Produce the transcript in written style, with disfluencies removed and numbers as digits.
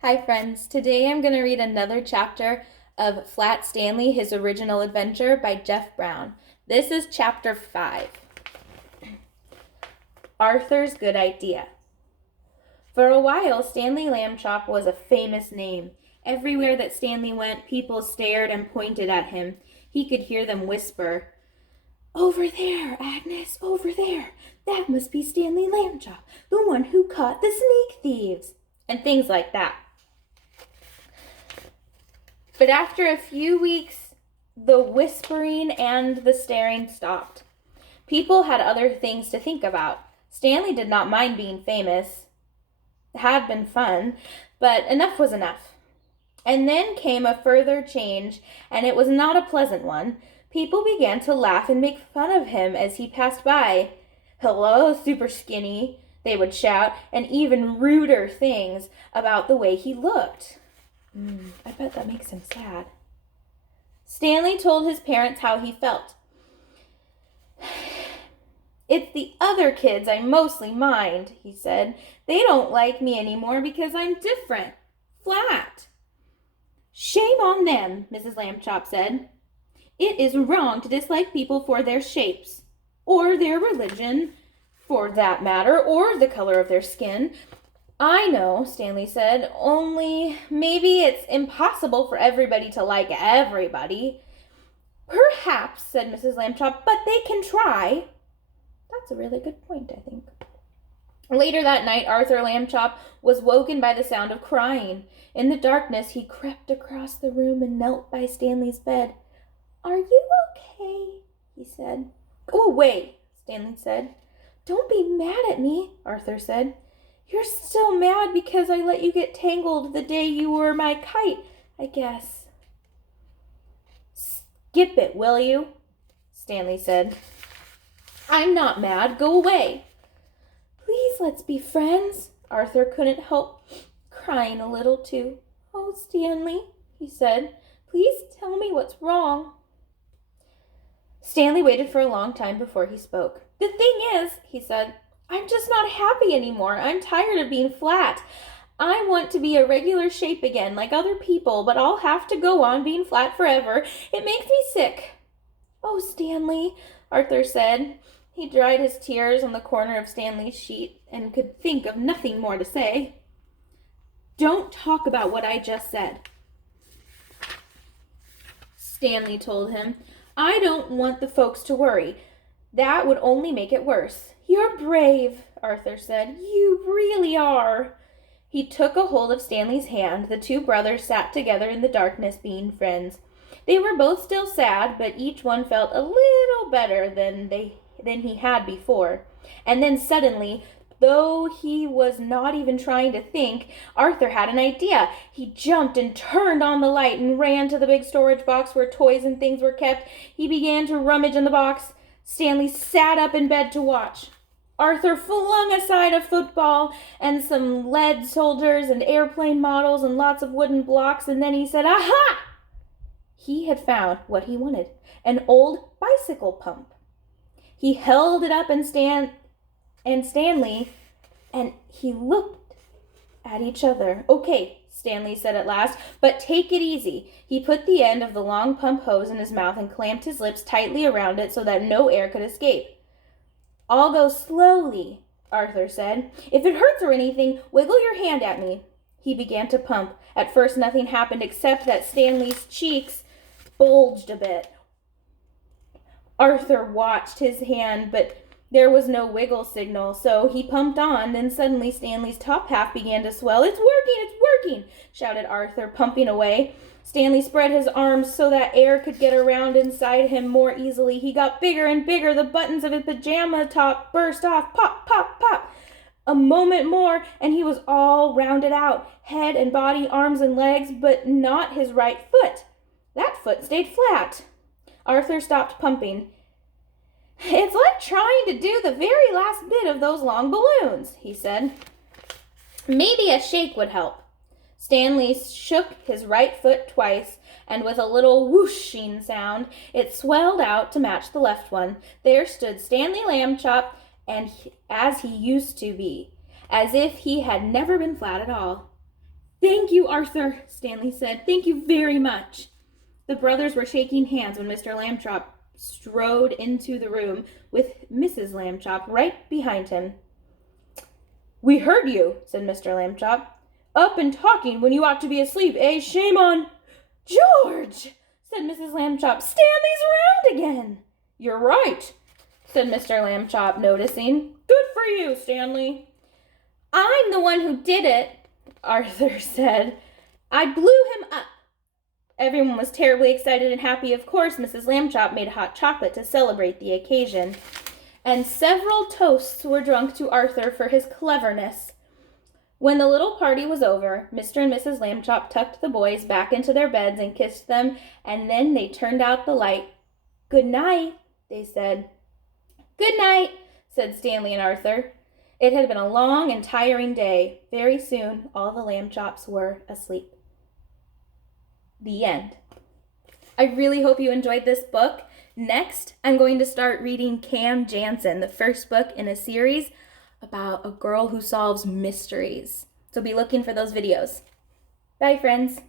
Hi friends, today I'm going to read another chapter of Flat Stanley, His Original Adventure by Jeff Brown. This is chapter 5. Arthur's Good Idea. For a while, Stanley Lambchop was a famous name. Everywhere that Stanley went, people stared and pointed at him. He could hear them whisper, "Over there, Agnes, over there. That must be Stanley Lambchop, the one who caught the sneak thieves," and things like that. But after a few weeks, the whispering and the staring stopped. People had other things to think about. Stanley did not mind being famous. It had been fun, but enough was enough. And then came a further change, and it was not a pleasant one. People began to laugh and make fun of him as he passed by. "Hello, super skinny," they would shout, and even ruder things about the way he looked. I bet that makes him sad. Stanley told his parents how he felt. "It's the other kids I mostly mind," he said. "They don't like me anymore because I'm different. Flat." "Shame on them," Mrs. Lambchop said. "It is wrong to dislike people for their shapes, or their religion, for that matter, or the color of their skin." "I know," Stanley said, "only maybe it's impossible for everybody to like everybody." "Perhaps," said Mrs. Lambchop, "but they can try." That's a really good point, I think. Later that night, Arthur Lambchop was woken by the sound of crying. In the darkness, he crept across the room and knelt by Stanley's bed. "Are you okay?" he said. "Go away," Stanley said. "Don't be mad at me," Arthur said. "You're still mad because I let you get tangled the day you were my kite, I guess." "Skip it, will you?" Stanley said. "I'm not mad. Go away." "Please, let's be friends." Arthur couldn't help crying a little too. "Oh, Stanley," he said, "please tell me what's wrong." Stanley waited for a long time before he spoke. "The thing is," he said, "I'm just not happy anymore. I'm tired of being flat. I want to be a regular shape again, like other people, but I'll have to go on being flat forever. It makes me sick." "Oh, Stanley," Arthur said. He dried his tears on the corner of Stanley's sheet and could think of nothing more to say. "Don't talk about what I just said," Stanley told him. "I don't want the folks to worry. That would only make it worse." "You're brave," Arthur said. "You really are." He took a hold of Stanley's hand. The two brothers sat together in the darkness, being friends. They were both still sad, but each one felt a little better than he had before. And then suddenly, though he was not even trying to think, Arthur had an idea. He jumped and turned on the light and ran to the big storage box where toys and things were kept. He began to rummage in the box. Stanley sat up in bed to watch. Arthur flung aside a football and some lead soldiers and airplane models and lots of wooden blocks, and then he said, "Aha!" He had found what he wanted, an old bicycle pump. He held it up and Stanley and he looked at each other. "Okay," Stanley said at last, "but take it easy." He put the end of the long pump hose in his mouth and clamped his lips tightly around it so that no air could escape. "I'll go slowly," Arthur said. "If it hurts or anything, wiggle your hand at me." He began to pump. At first nothing happened except that Stanley's cheeks bulged a bit. Arthur watched his hand, but there was no wiggle signal, so he pumped on. Then suddenly Stanley's top half began to swell. "It's working," shouted Arthur, pumping away. Stanley spread his arms so that air could get around inside him more easily. He got bigger and bigger. The buttons of his pajama top burst off. Pop, pop, pop. A moment more, and he was all rounded out. Head and body, arms and legs, but not his right foot. That foot stayed flat. Arthur stopped pumping. "It's like trying to do the very last bit of those long balloons," he said. "Maybe a shake would help." Stanley shook his right foot twice, and with a little whooshing sound, it swelled out to match the left one. There stood Stanley Lambchop, as he used to be, as if he had never been flat at all. Thank you, Arthur, Stanley said. Thank you very much. The brothers were shaking hands when Mr. Lambchop strode into the room with Mrs. Lambchop right behind him. We heard you, said Mr. Lambchop. Up and talking when you ought to be asleep, eh? Shame on... George, said Mrs. Lambchop. Stanley's round again. You're right, said Mr. Lambchop, noticing. Good for you, Stanley. I'm the one who did it, Arthur said. I blew him up. Everyone was terribly excited and happy. Of course, Mrs. Lambchop made hot chocolate to celebrate the occasion, and several toasts were drunk to Arthur for his cleverness. When the little party was over, Mr. and Mrs. Lambchop tucked the boys back into their beds and kissed them, and then they turned out the light. Good night, they said. Good night, said Stanley and Arthur. It had been a long and tiring day. Very soon, all the Lambchops were asleep. The end. I really hope you enjoyed this book. Next, I'm going to start reading Cam Jansen, the first book in a series about a girl who solves mysteries. So be looking for those videos. Bye, friends.